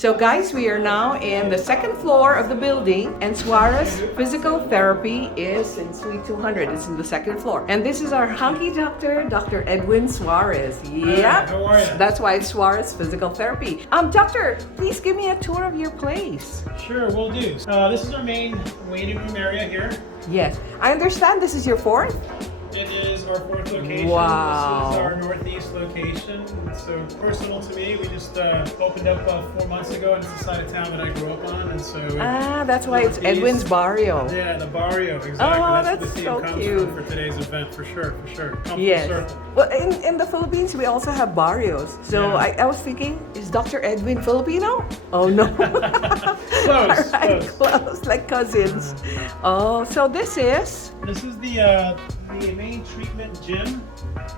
So guys, we are now in the second floor of the building, and Suarez Physical Therapy is in Suite 200. It's in the second floor. And this is our hunky doctor, Dr. Edwin Suarez. Yeah, how are you? That's why it's Suarez Physical Therapy. Doctor, please give me a tour of your place. Sure, we'll do. This is our main waiting room area here. Yes, I understand this is your fourth? It is our fourth location. Wow. This is our northeast location. So personal to me, we just opened up 4 months ago, and it's the side of town that I grew up on, and so that's why it's Edwin's Barrio. Yeah, the Barrio, exactly. Oh, that's that's the so theme comes cute. from for today's event, for sure. Come full Yes. circle. Well, in the Philippines, we also have barrios. So Yeah. I was thinking, is Dr. Edwin Filipino? Oh, no. Close, All right, close, like cousins. Oh, so this is? This is the main treatment gym.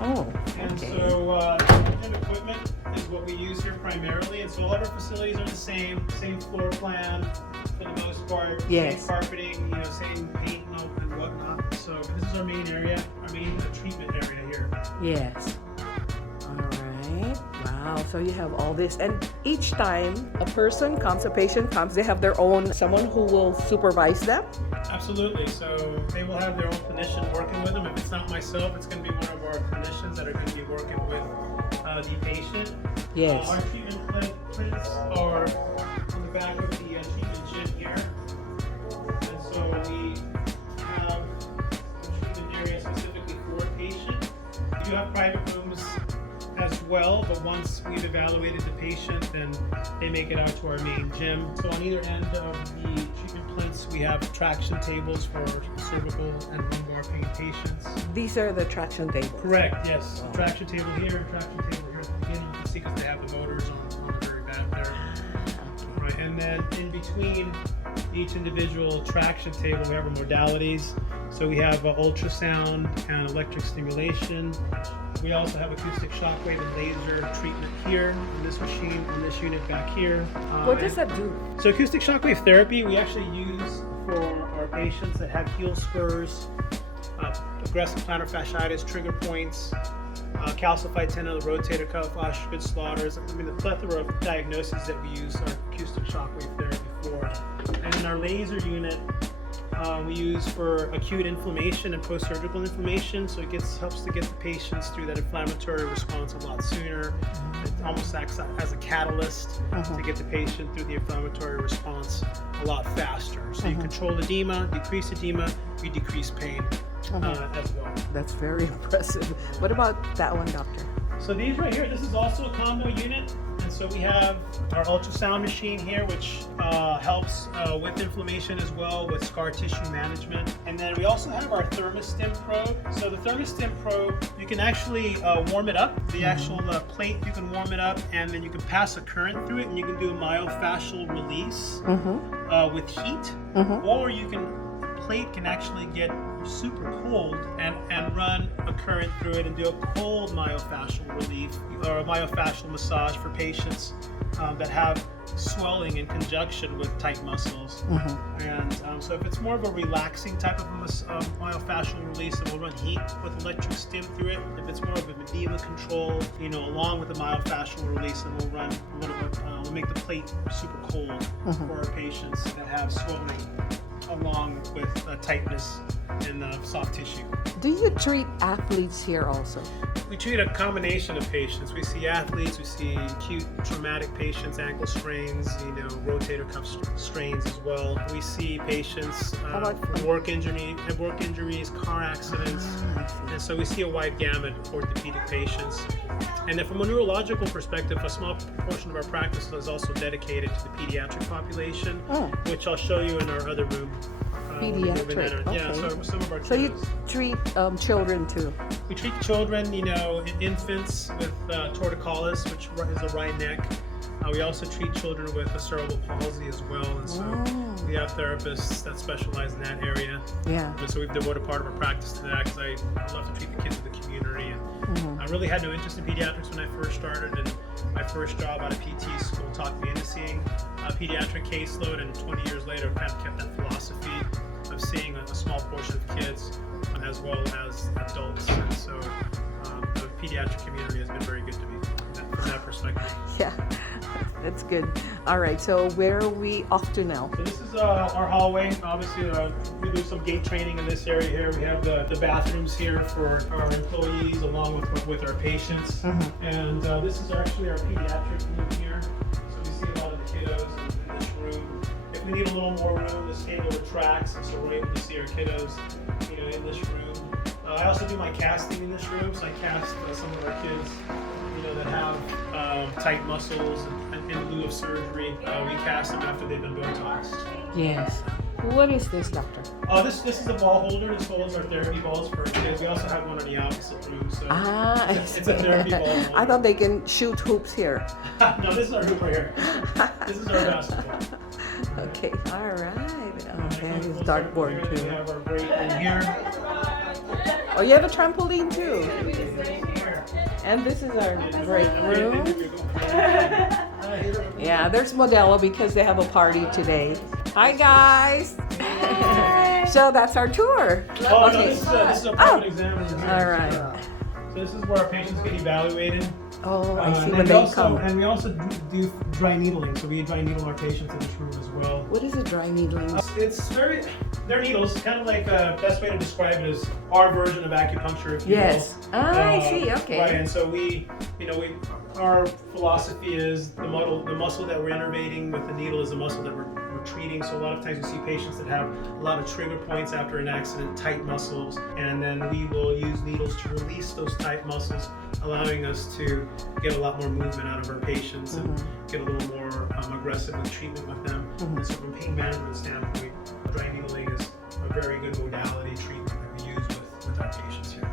Oh, And okay. so gym equipment is what we use here primarily, and so all of our facilities are the same floor plan for the most part, Yes. same carpeting, same paint and whatnot. So this is our main area, our main treatment area here. Yes. All right. Wow. So you have all this. And each time a patient comes, they have their own, someone who will supervise them? Absolutely. So they will have their own clinician working with them. If it's not myself, it's going to be one of our clinicians that are going to be working with the patient. Yes. Our treatment clinics are on the back of the treatment gym here. And so we have a treatment area specifically for a patient. We do have private rooms as well, but once we've evaluated the patient, then they make it out to our main gym. So on either end of the treatment plinths, we have traction tables for cervical and lumbar pain patients. These are the traction tables. Correct, yes. Traction table here, traction table here at the beginning. You can see because they have the motors on the very back there. Right, and then in between each individual traction table, we have our modalities. So we have ultrasound and electric stimulation. We also have acoustic shockwave and laser treatment here in this machine, in this unit back here. What does that do? So acoustic shockwave therapy we actually use for our patients that have heel spurs, aggressive plantar fasciitis, trigger points, calcified tendon of the rotator cuff, Auschwitz-Slaughters. I mean, the plethora of diagnoses that we use our acoustic shockwave therapy for. And in our laser unit, we use for acute inflammation and post-surgical inflammation, so it helps to get the patients through that inflammatory response a lot sooner. It almost acts as a catalyst to get the patient through the inflammatory response a lot faster. So you control edema, decrease edema, you decrease pain as well. That's very impressive. What about that one, doctor? So these right here, this is also a combo unit. And so we have our ultrasound machine here, which helps with inflammation as well, with scar tissue management. And then we also have our thermostim probe. So the thermostim probe, you can actually warm it up. The actual plate, you can warm it up, and then you can pass a current through it, and you can do a myofascial release with heat, or plate can actually get super cold and run a current through it and do a cold myofascial relief or a myofascial massage for patients that have swelling in conjunction with tight muscles. And so if it's more of a relaxing type of myofascial release, then we'll run heat with electric stim through it. If it's more of an edema control, along with the myofascial release, then we'll run a little bit, we'll make the plate super cold for our patients that have swelling along with tightness in soft tissue. Do you treat athletes here also? We treat a combination of patients. We see athletes, we see acute traumatic patients, ankle strains, rotator cuff strains as well. We see patients with work injuries, car accidents, and so we see a wide gamut of orthopedic patients. And then from a neurological perspective, a small portion of our practice is also dedicated to the pediatric population, which I'll show you in our other room. Pediatric, Yeah, okay. so some of our So you treat children too? We treat children, infants with torticollis, which is a right neck. We also treat children with a cerebral palsy as well, and so we have therapists that specialize in that area. Yeah. And so we've devoted part of our practice to that because I love to treat the kids of the community. And I really had no interest in pediatrics when I first started, and my first job out of PT school talked me into seeing a pediatric caseload, and 20 years later I've kind of kept that philosophy of seeing a small portion of kids as well as adults. And so the pediatric community has been very good to me from that perspective. Yeah, that's good. All right, so where are we off to now? So this is our hallway. Obviously, we do some gait training in this area here. We have the bathrooms here for our employees along with our patients. And this is actually our pediatric room here. So we see a lot of the kiddos in this room. If we need a little more room, this table retracts, so we're able to see our kiddos, in this room. I also do my casting in this room, so I cast some of our kids, that have tight muscles in lieu of surgery. We cast them after they've been Botoxed. Yes. What is this, doctor? This is a ball holder. This holds our therapy balls for our kids. We also have one on the opposite room, so it's a therapy ball holder. I thought they can shoot hoops here. No, this is our hoop right here. This is our basketball. Okay, all right. Okay, his dartboard We too. have our great room here. Oh, you have a trampoline too. And this is our break room. Yeah, there's Modelo because they have a party today. Hi guys. So that's our tour. Oh, no, this is a private exam room here. All right. So this is where our patients get evaluated. Oh, I see And when we they also, come. And we also do dry needling, so we dry needle our patients in this room as well. What is a dry needling? They're needles, kind of like best way to describe it is our version of acupuncture, if you Yes. will. I see. Okay. Right, and so our philosophy is the muscle that we're innervating with the needle is the muscle that we're treating. So a lot of times we see patients that have a lot of trigger points after an accident, tight muscles, and then we will use needles to release those tight muscles, allowing us to get a lot more movement out of our patients and get a little more aggressive with treatment with them. And so from a pain management standpoint, dry needling is a very good modality treatment that we use with our patients here.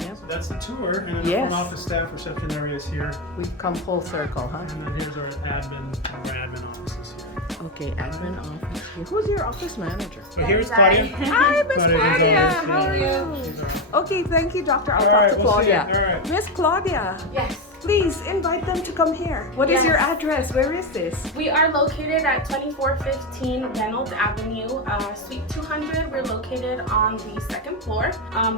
Yep. So that's the tour, and then the Yes. front office staff reception area is here, We've come full circle, huh? and then here's our admin offices here. Okay, admin office here. Who's your office manager? So here's Claudia. Hi, Miss Claudia Claudia. Gonzalez, How are yeah. you? She's our- Okay, thank you, doctor. I'll All talk right, to we'll see you. Claudia. All right. Miss Claudia, Yes, please invite them to come here. What is Yes. your address? Where is this? we are located at 2415 Reynolds Avenue, Suite 200. We're located on the second floor.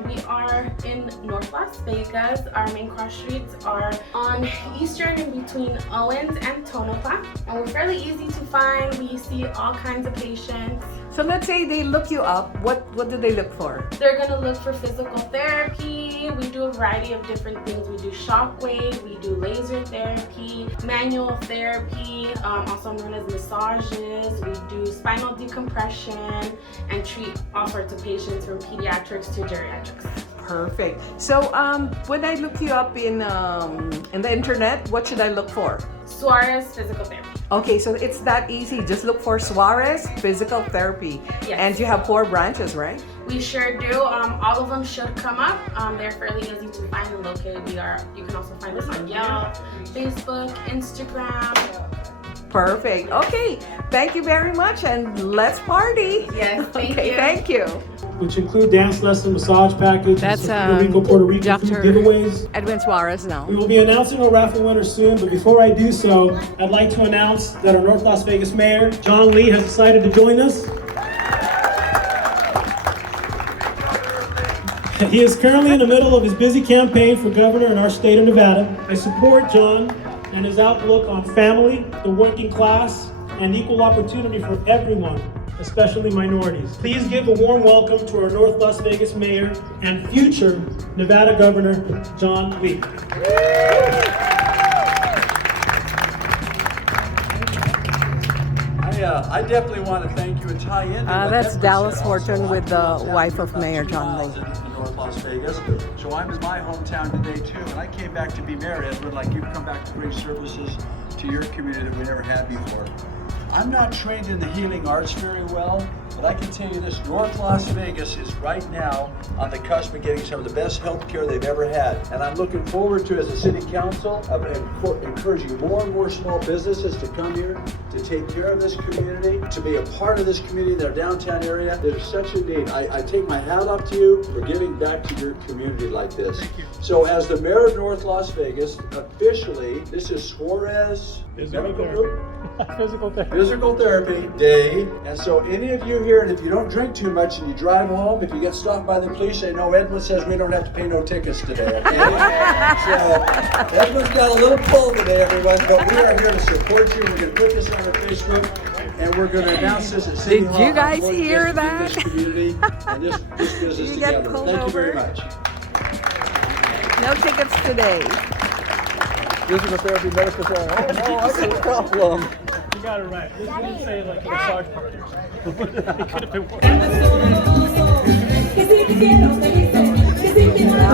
We are in North Las Vegas. Our main cross streets are on Eastern in between Owens and Tonopah. And we're fairly easy to find. We see all kinds of patients. So let's say they look you up. What do they look for? They're gonna look for physical therapy. We do a variety of different things. We do shockwave, we do laser therapy, manual therapy, also known as massages. We do spinal decompression and treat all sorts of patients from pediatrics to geriatrics. Perfect. So when I look you up in the internet, what should I look for? Suarez Physical Therapy. Okay, so it's that easy. Just look for Suarez Physical Therapy. Yes. And you have 4 branches, right? We sure do. All of them should come up. They're fairly easy to find and locate. You can also find us on Yelp, Facebook, Instagram. Perfect. Okay. Thank you very much, and let's party. Yes, thank Okay, you. thank you. Which include dance lesson, massage package, That's, Puerto Rico Dr. food giveaways. Edwin Suarez now. We will be announcing our raffle winner soon, but before I do so, I'd like to announce that our North Las Vegas Mayor, John Lee, has decided to join us. He is currently in the middle of his busy campaign for governor in our state of Nevada. I support John and his outlook on family, the working class, and equal opportunity for everyone, especially minorities. Please give a warm welcome to our North Las Vegas Mayor and future Nevada Governor, John Lee. I definitely want to thank you and tie in. That's Dallas Horton with the wife of Mayor John Lee. In North Las Vegas. So I'm in my hometown today too, and I came back to be mayor, Edwin, like you've come back to bring services to your community that we never had before. I'm not trained in the healing arts very well, but I can tell you this, North Las Vegas is right now on the cusp of getting some of the best health care they've ever had. And I'm looking forward to, as a city council, of encouraging more and more small businesses to come here, to take care of this community, to be a part of this community in their downtown area. There's such a need. I take my hat off to you for giving back to your community like this. Thank you. So as the mayor of North Las Vegas, officially, this is Suarez Medical Group. Physical therapy. Physical Therapy Day. And so any of you here, and if you don't drink too much and you drive home, if you get stopped by the police, say, no, Edwin says we don't have to pay no tickets today, okay? So, Edwin's got a little pull today, everyone, but we are here to support you. We're going to put this on our Facebook, and we're going to announce this at City Did Hall. you guys Important hear just to get that? this community and this business You got together. pulled Thank you very over? much. No tickets today. Physical therapy, medical therapy. Oh, no, I got a problem. You got it right. This didn't say like a massage party or something. It could have been worse. Que si quiero, te dice, que si quiero,